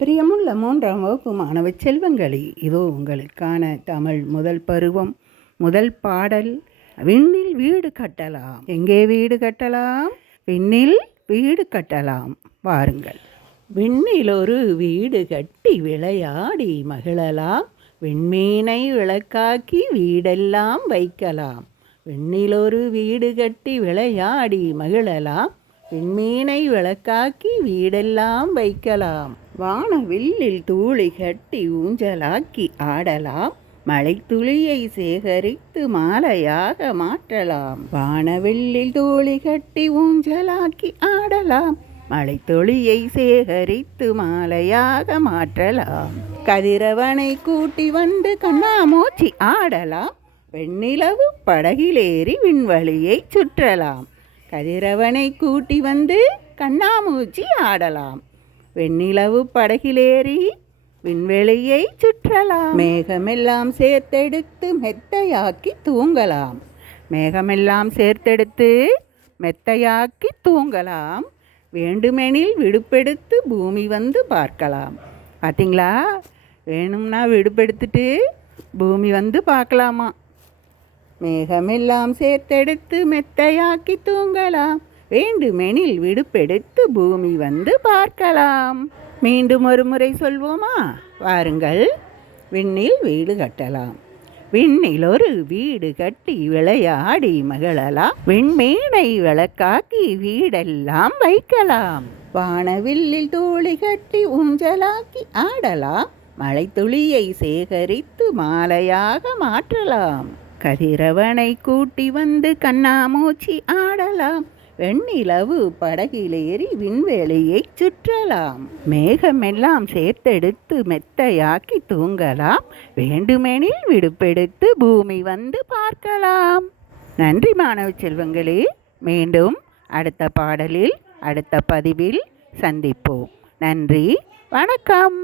பிரியமுள்ள 3ஆம் வகுப்பு மாணவ செல்வங்களே, இதோ உங்களுக்கான தமிழ் முதல் பருவம் முதல் பாடல். விண்ணில் வீடு கட்டலாம். எங்கே வீடு கட்டலாம்? விண்ணில் வீடு கட்டலாம். வாருங்கள். விண்ணில் ஒரு வீடு கட்டி விளையாடி மகிழலாம். விண்மீனை விளக்காக்கி வீடெல்லாம் வைக்கலாம். விண்ணில் ஒரு வீடு கட்டி விளையாடி மகிழலாம். விண்மீனை விளக்காக்கி வீடெல்லாம் வைக்கலாம். வானவில்லில் தூளி கட்டி ஊஞ்சலாக்கி ஆடலாம். மழை துளியை சேகரித்து மாலையாக மாற்றலாம். வானவில்லில் தூளி கட்டி ஊஞ்சலாக்கி ஆடலாம். மழை துளியை சேகரித்து மாலையாக மாற்றலாம். கதிரவனை கூட்டி வந்து கண்ணாமூச்சி ஆடலாம். வெண்ணிலவு படகிலேறி விண்வெளியை சுற்றலாம். கதிரவனை கூட்டி வந்து கண்ணாமூச்சி ஆடலாம். வெண்ணிலவு படகிலேறி விண்வெளியை சுற்றலாம். மேகமெல்லாம் சேர்த்தெடுத்து மெத்தையாக்கி தூங்கலாம். மேகமெல்லாம் சேர்த்தெடுத்து மெத்தையாக்கி தூங்கலாம். வேண்டுமெனில் விடுப்பெடுத்து பூமி வந்து பார்க்கலாம். பார்த்தீங்களா? வேணும்னா விடுப்பெடுத்துட்டு பூமி வந்து பார்க்கலாமா? மேகமெல்லாம் சேர்த்தெடுத்து மெத்தையாக்கி தூங்கலாம். வேண்டுமெனில் விடுப்பெடுத்து பூமி வந்து பார்க்கலாம். மீண்டும் ஒரு முறை சொல்வோமா? வாருங்கள். விண்ணில் வீடு கட்டலாம். விண்ணில் ஒரு வீடு கட்டி விளையாடி மகிழலாம். விண்மீனை விளக்காக்கி வீடெல்லாம் வைக்கலாம். வானவில்லில் தூளி கட்டி ஊஞ்சலாக்கி ஆடலாம். மழை துளியை சேகரித்து மாலையாக மாற்றலாம். கதிரவனை கூட்டி வந்து கண்ணாமூச்சி ஆடலாம். வெண்ணிலவு படகிலேறி விண்வெளியை சுற்றலாம். மேகமெல்லாம் சேர்த்தெடுத்து மெத்தையாக்கி தூங்கலாம். வேண்டுமெனில் விடுப்பெடுத்து பூமி வந்து பார்க்கலாம். நன்றி மாணவ செல்வங்களே. மீண்டும் அடுத்த பாடலில் அடுத்த பதிவில் சந்திப்போம். நன்றி, வணக்கம்.